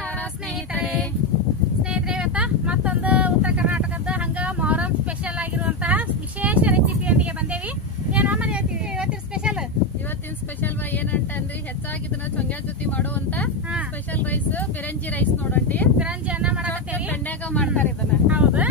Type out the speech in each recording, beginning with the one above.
ನಮಸ್ಕಾರ ಸ್ನೇಹಿತರೆ. ಸ್ನೇಹಿತರೆ ಇವತ್ತ ಮತ್ತೊಂದು ಉತ್ತರ ಕರ್ನಾಟಕದ ಹಂಗ ಮೊಹರಂ ಸ್ಪೆಷಲ್ ಆಗಿರುವಂತಹ ವಿಶೇಷ ರೆಸಿಪಿಯೊಂದಿಗೆ ಬಂದೇವಿ. ಏನಮ್ಮ ಹೇಳ್ತೀವಿ ಇವತ್ತಿನ ಸ್ಪೆಷಲ್ ಇವತ್ತಿನ ಸ್ಪೆಷಲ್ ಏನಂತ ಅಂದ್ರೆ ಹೆಚ್ಚಾಗಿ ಇದನ್ನ ಚೊಂಗ್ಯಾ ಜೊತೆ ಮಾಡುವಂತ. ಸ್ಪೆಷಲ್ ರೈಸ್ ಬಿರಂಜಿ ರೈಸ್ ನೋಡಂಡಿ ಬಿರಂಜಿ ಅನ್ನ ಮಾಡಕತ್ತೇವಿ ಬೆಂಡ್ಯಾಗ ಮಾಡ್ತಾರೆ ಇದನ್ನ. ಹೌದು.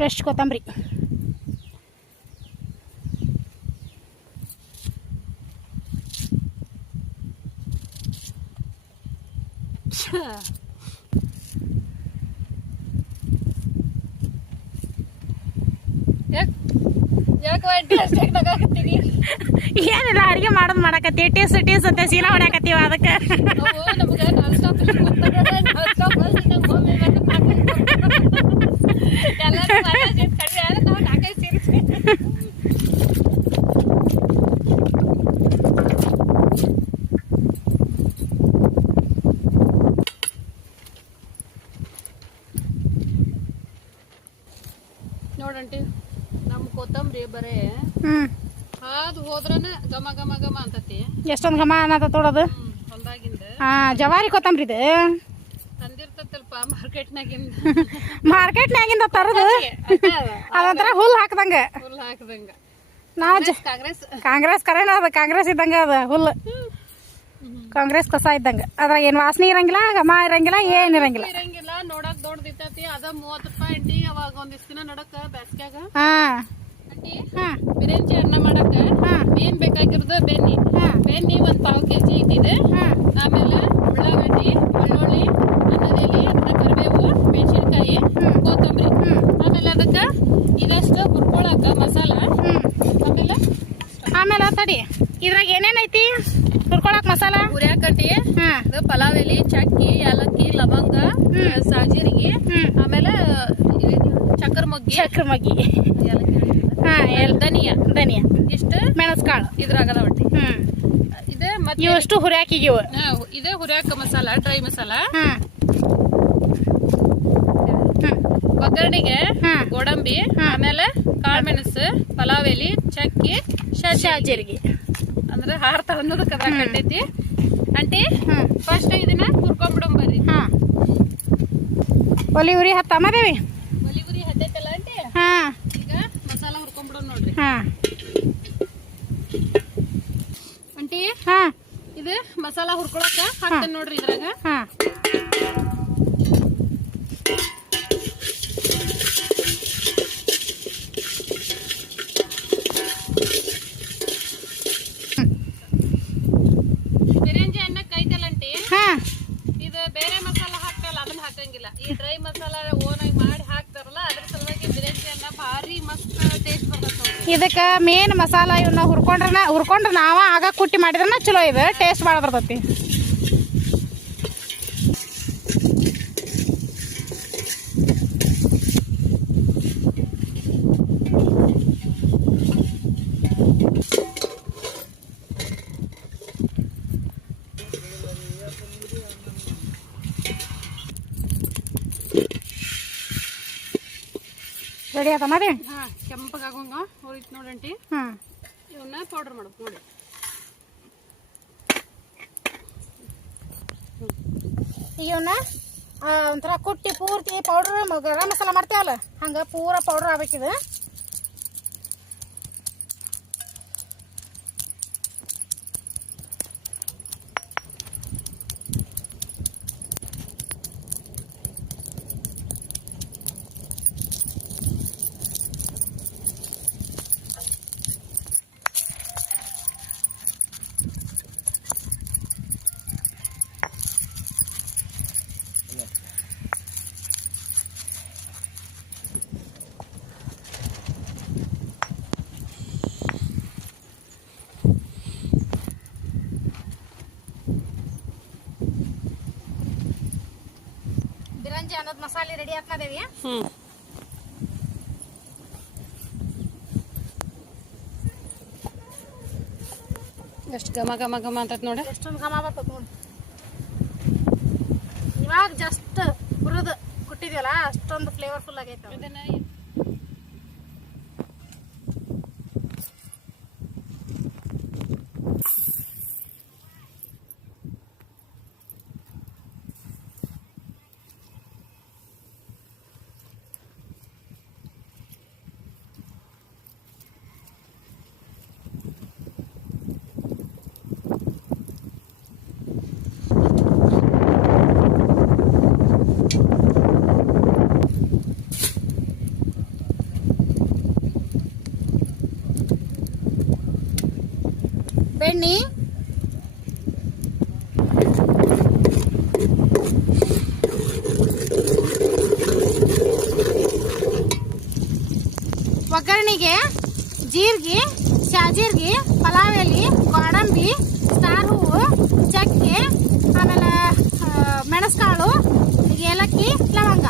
ಫ್ರೆಶ್ ಕೊತ್ತಂಬರಿ ಯಾಕೆ ಯಾಕೆ ಇಂಟ್ರೆಸ್ಟ್ ನಗಾಕತ್ತೀನಿ ಏನಿಲ್ಲ ಅಡಿಗೆ ಮಾಡೋದು ಮಾಡಕತ್ತಿ ಟೇಸ್ ಟೇಸ್ ಅಂತ ಸೀನಾ ಹೊಡ್ಯಾಕತ್ತೀವ ಅದಕ್ಕೆ ಎಷ್ಟೊಂದು ಘಮ ಅನ್ನತ ತೊಡೋದು. ಹೊಲ್ದಾಗಿಂದ. ಹಾ ಜವಾರಿ ಕೊತ್ತಂಬರಿ ಇದು. ನಾಗಿಂದ ಮಾರ್ಕೆಟ್ನಾಗಿಂದ. ತರದು. ಅದೊಂಥರ ಹುಲ್ ಹಾಕದಂಗ. ನಾವು ಕಾಂಗ್ರೆಸ್ ಕಾಂಗ್ರೆಸ್. ಕರೆನ ಅದ ಕಾಂಗ್ರೆಸ್ ಇದ್ದಂಗ ಅದ ಹುಲ್ ಕಾಂಗ್ರೆಸ್ ಕಸ ಇದ್ದಂಗ. ಅದ್ರಾಗ ಏನ್ ವಾಸನೆ ಇರಂಗಿಲ್ಲ ಘಮ ಇರಂಗಿಲ್ಲ ಏನ್ ಇರಂಗಿಲ್ಲ. ಇರಂಗಿಲ್ಲ ನೋಡಕ್ ದೊಡ್ಡದಿರ್ತತಿ ಅದ ಮೂವತ್ತು ರೂಪಾಯಿ ಅಂಟಿ ಅವಾಗ ಒಂದಿಷ್ಟು ದಿನ ನಡಕ ಬ್ಯಾಸ್ಗ್ಯಾಗ. ಹಾ. ಬಿರಿಯಾನಿ ಅನ್ನ ಮಾಡಕ. ಹಾ ಏನ್ ಬೇಕಾಗಿರೋದು? ಬೆನ್ನಿ ಬೆನ್ನಿ ಒಂದ್ ಪಾವ್ ಕೆಜಿ ಇಟ್ಟಿದೆ ಆಮೇಲೆ ಉಳ್ಳಾಗಡ್ಡಿ ಬೆಳ್ಳುಳ್ಳಿ ಅನ್ನದಲ್ಲಿ ಕರಿಬೇವು ಮೆಣಸಿನ್ಕಾಯಿ ಕೊತ್ತಂಬರಿ. ಆಮೇಲೆ ಅದಕ್ಕ ಇದಷ್ಟು ಹುರ್ಕೊಳಕ ಮಸಾಲ. ಆಮೇಲೆ ಆಮೇಲೆ ತಡಿ. ಇದ್ರಾಗ ಏನೇನೈತಿ ಹುರ್ಕೊಳಕ್ ಮಸಾಲ? ಹುರಿಯಾಕಟ್ಟಿ ಪಲಾವ್ ಎಲೆ ಚಕ್ಕಿ ಏಲಕ್ಕಿ ಲವಂಗ ಸಾಜಿರಿಗೆ. ಆಮೇಲೆ ಹೇಳಿದ್ನಲ್ಲ. ಹಾ ಎಲ್ ಧನಿಯಾ ಧನಿಯಾ. ಇಷ್ಟ ಮೆಣಸ್ಕಾಳು ಇದ್ರಾಗದ ಒಟ್ಟಿ. ಹ್ಮ್. ಇದೆ ಮತ್ತೆ ಇವಷ್ಟು ಹುರ್ಯಾಕಿಗಿವ ಇದು ಹುರಿಯಾಕ ಮಸಾಲ ಡ್ರೈ ಮಸಾಲ. ಒಗ್ಗರಣೆಗೆ ಹಾ. ಗೋಡಂಬಿ. ಆಮೇಲೆ ಕಾಳ್ಮೆಣಸು ಪಲಾವ್ ಎಲಿ ಚಕ್ಕಿ ಶಾಜಿ ಶಾಜೀರಿಗೆ ಅಂದ್ರೆ ಹಾರ್ತಾವ ಅನ್ನೋದಕ್ಕೆ ಅದ್ರಾಗ ಕಟ್ಟೈತಿ. ಅಂಟಿ ಫಸ್ಟ್ ಇದನ್ನ ಹುರ್ಕೊಂಡ್ಬಿಡಂ ಬರ್ರಿ. ಹಾ ಒಲಿ ಉರಿ ಹತ್ತಮ್ಮ ದೇವಿ ಹಾ. ಈಗ ಮಸಾಲ ಹುರ್ಕೊಂಡ್ಬಿಡೋಣ ನೋಡ್ರಿ. ಹಾಂ. ಅಂಟಿ ಇದು ಮಸಾಲಾ ಹುರ್ಕೊಳಕ ಹಾಕ್ತೇನೆ ನೋಡ್ರಿ ಇದ್ರಾಗ. ಹಾ. ಇದಕ್ಕೆ ಮೇನ್ ಮಸಾಲ ಇವನ್ನ ಹುರ್ಕೊಂಡ್ರನ, ಹುರ್ಕೊಂಡ್ರೆ ನಾವ ಆಗ ಕುಟ್ಟಿ ಮಾಡಿದ್ರನ ಚಲೋ ಇದೆ ಟೇಸ್ಟ್ ಭಾಳ ಬರ್ತೈತಿ. ರೆಡಿ ಆಯ್ತಾ ಮಾಡಿ ಕೆಂಪಗಾಗಂಗ ಹೋಯ್ತು ನೋಡಂಟಿ ಇವನ್ನ ಪೌಡರ್ ಮಾಡ್ಬೇಕು ನೋಡಿ. ಇವನ್ನ ಒಂಥರ ಕುಟ್ಟಿ ಪೂರ್ತಿ ಪೌಡ್ರ್ ಗರಂ ಮಸಾಲ ಮಾಡ್ತೇವಲ್ಲ ಹಂಗೆ ಪೂರ ಪೌಡ್ರ್ ಆಗ್ಬೇಕಿದು. ಬಿರಂಜಿ ಅನ್ನೋದು ಮಸಾಲೆ ರೆಡಿ ಆಗ್ತದೇವಿ ಹ್ಮ್. ಎಷ್ಟು ಘಮ ಘಮ ಘಮ ಅಂತ ನೋಡಿ. ಎಷ್ಟೊಂದು ಘಮ ಬರ್ತದ ನೋಡಿ. ಇವಾಗ ಜಸ್ಟ್ ಹುರಿದು ಕುಟ್ಟಿದ್ಯಲ್ಲ ಅಷ್ಟೊಂದು ಫ್ಲೇವರ್ಫುಲ್ ಆಗೈತೆ. ಇದನ್ನ ಬೆಣ್ಣಿ. ಒಗ್ಗರಣೆಗೆ ಜೀರಿಗೆ ಶಾಜೀರ್ಗೆ ಪಲಾವ್ ಎಲೆ ಗೋಡಂಬಿ ಸ್ಟಾರ್ ಹೂವು ಚಕ್ಕೆ ಆಮೇಲೆ ಆ, ಮೆಣಸ್ಕಾಳು ಏಲಕ್ಕಿ ಲವಂಗ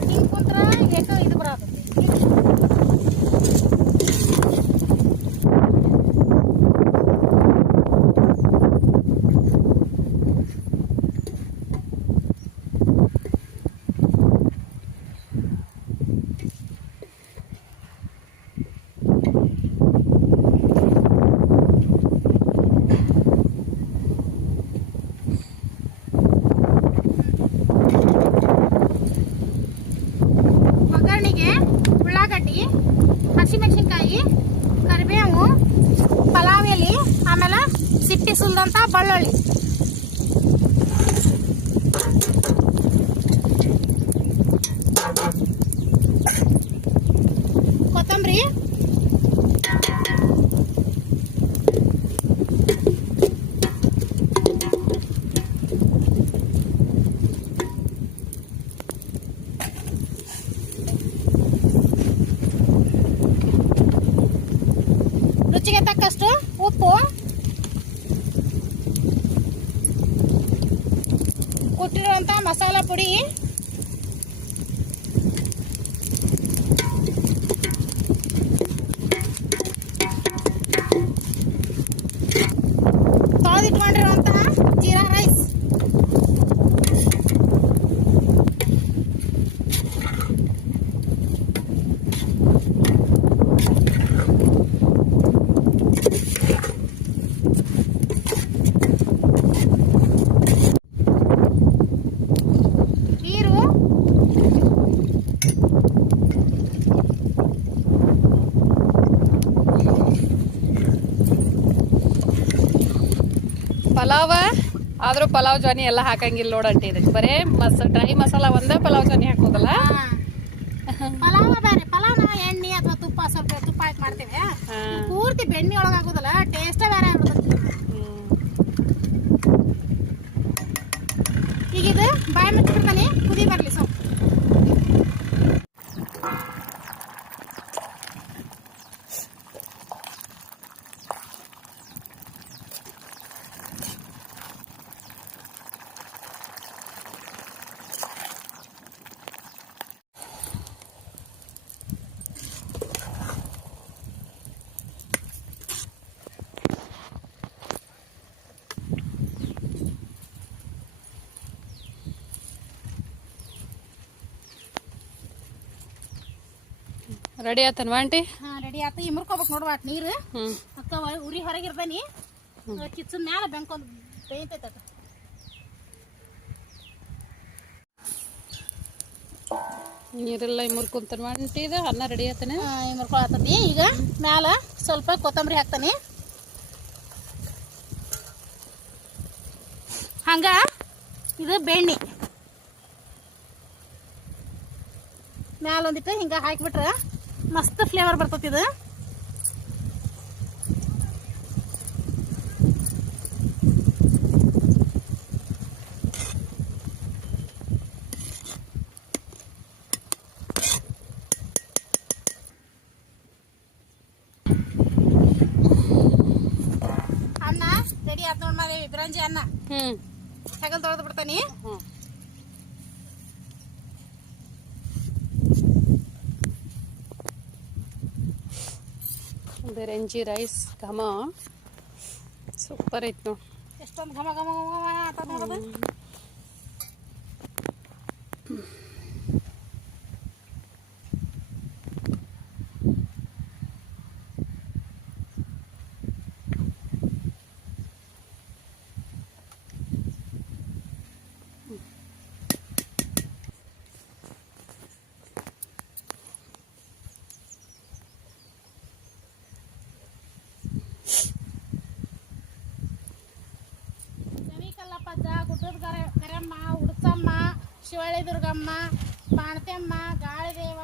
ಹಿಂಗೆ ಕುಂತ್ರ ಏಟು ಇದು ಬರತೈತಿ ಒಗ್ಗರಣೆಗೆ ಉಳ್ಳಾಗಡ್ಡಿ ಹಸಿಮೆಣಸಿನ್ಕಾಯಿ ಕರಿಬೇವು ಪಲಾವ್ ಎಲೆ ಆಮೇಲೆ ಸಿಪ್ಪಿ ಸುಲ್ದಂತ ಬೆಳ್ಳುಳ್ಳಿ ಕೊತ್ತಂಬರಿ ಪಲಾವ ಆದ್ರೂ ಪಲಾವ್ ಜಾನಿ ಎಲ್ಲ ಹಾಕಂಗಿಲ್ಲ ನೋಡಂಟಿ ಇದಕ್ಕೆ. ಬರೇ ಮಸ ಡ್ರೈ ಮಸಾಲ ಒಂದೇ ಪಲಾವ್ ಜಾನಿ ಹಾಕೋದಲ್ಲ? ಪಲಾವ್ ಬೇರೆ ಪಲಾವ್ ಎಣ್ಣೆ ಅಥವಾ ತುಪ್ಪ ಸ್ವಲ್ಪ ತುಪ್ಪ ಹಾಕಿ ಮಾಡ್ತೀವಿ. ಪೂರ್ತಿ ಬೆಣ್ಣೆ ಒಳಗೆ ಹಾಕೋದಲ್ಲ ಟೇಸ್ಟೇ ಬೇರೆ ಆಗ್ಬಿಡುತ್ತೆ ಹ್ಮ್. ಈಗ ಇದು ಬಾಯಿ ಮುಚ್ಚಿಬಿಡ್ತಾನೆ ಕುದಿ ಬರಲಿ ಸ್ವಲ್ಪ. ರೆಡಿ ಆತನ್ವಾ ಆಂಟಿ. ಹಾ ರೆಡಿ ಆತ. ಈ ಮುರ್ಕೋಬೇಕು ನೋಡುವ ಅಟ್ ನೀರು. ಹ್ಮ್. ಅಕ್ಕ ಉರಿ ಹೊರಗಿರ್ತಾನಿ ಕಿಚ್ಚನ್ ಮ್ಯಾಲ ಬೆಂಕೊಂದು ಬೇಯ್ತೈತ ಅದು. ನೀರೆಲ್ಲ ಮುರ್ಕೊಂತನ್ವಾ ಆಂಟಿ. ಇದು ಅನ್ನ ರೆಡಿ ಆತನ. ಆ, ಈ ಈಗ ಮ್ಯಾಲ ಸ್ವಲ್ಪ ಕೊತ್ತಂಬರಿ ಹಾಕ್ತಾನೆ. ಹಂಗ ಇದು ಬೆಣ್ಣೆ. ಮ್ಯಾಲ ಒಂದಿಟ್ಟು ಹಿಂಗ ಹಾಕಿಬಿಟ್ರೆ ಮಸ್ತ್ ಫ್ಲೇವರ್ ಬರ್ತೈತಿ ಇದು. ಅನ್ನ ರೆಡಿ ಆತ್ ನೋಡ್ ಮಾದೇವಿ ಬಿರಂಜಿ ಅನ್ನ. ಹ್ಮ್. ಹೆಗಲ್ ತೊಳೆದು ಬಿಡ್ತಾನಿ. ಹ್ಮ್ ರಂಜಿ ರೈಸ್ ಘಮ. ಸೂಪರ್ ಐತ್ ನೋಡಿ ಎಷ್ಟೊಂದು ಘಮ ಘಮ ಘಮ ಘಮ ಗುಡ್ಡದ ಗರೆ ಕರೆಮ್ಮ ಉಡ್ಸಮ್ಮ ಶಿವಳ್ಳಿ ದುರ್ಗಮ್ಮ ಪಾಣತೆಮ್ಮ ಗಾಳಿದೇವ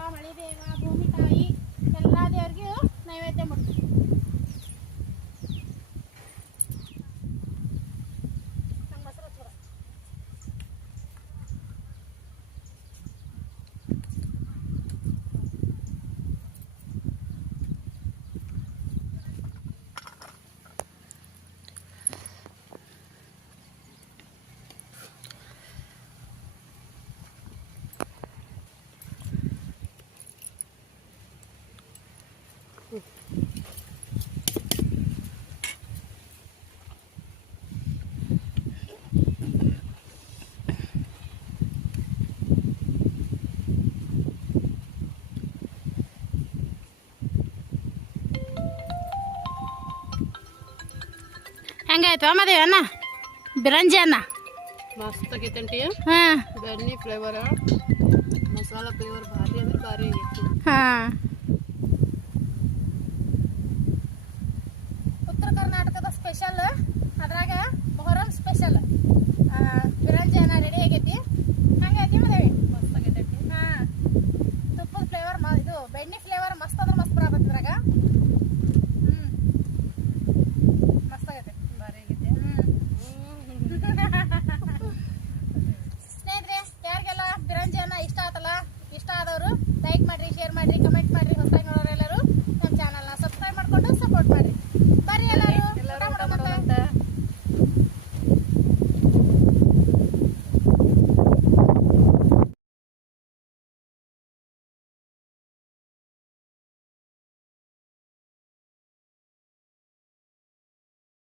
ಆಯ್ತು ಮದುವೆ ಅನ್ನ ಬಿರಂಜಿ ಅನ್ನ. ಮಸ್ತ್ ಆಗೈತಂಟಿ ಹಾಂ. ಬೆಣ್ಣೆ ಫ್ಲೇವರ್ ಮಸಾಲ ಫ್ಲೇವರ್ ಭಾರಿ ಅಂದ್ರೆ ಭಾರಿ ಹಾಂ. ಉತ್ತರ ಕರ್ನಾಟಕದ ಸ್ಪೆಷಲ್ ಅದ್ರಾಗ ಮೊಹರಂ ಸ್ಪೆಷಲ್ ಬಿರಂಜಿ ಅನ್ನ ರೆಡಿ ಆಗೈತಿ. ಹಂಗಾಗಿ ಮದುವೆ ಮಸ್ತ್ ಆಗೈತಂಟಿ ಹಾ. ತುಪ್ಪದ ಫ್ಲೇವರ್ ಇದು ಬೆಣ್ಣೆ ಫ್ಲೇವರ್ ಮಸ್ತ್ ಅಂದ್ರೆ ಮಸ್ತ್ ಬರಬೇಕು ಇದ್ರಾಗ.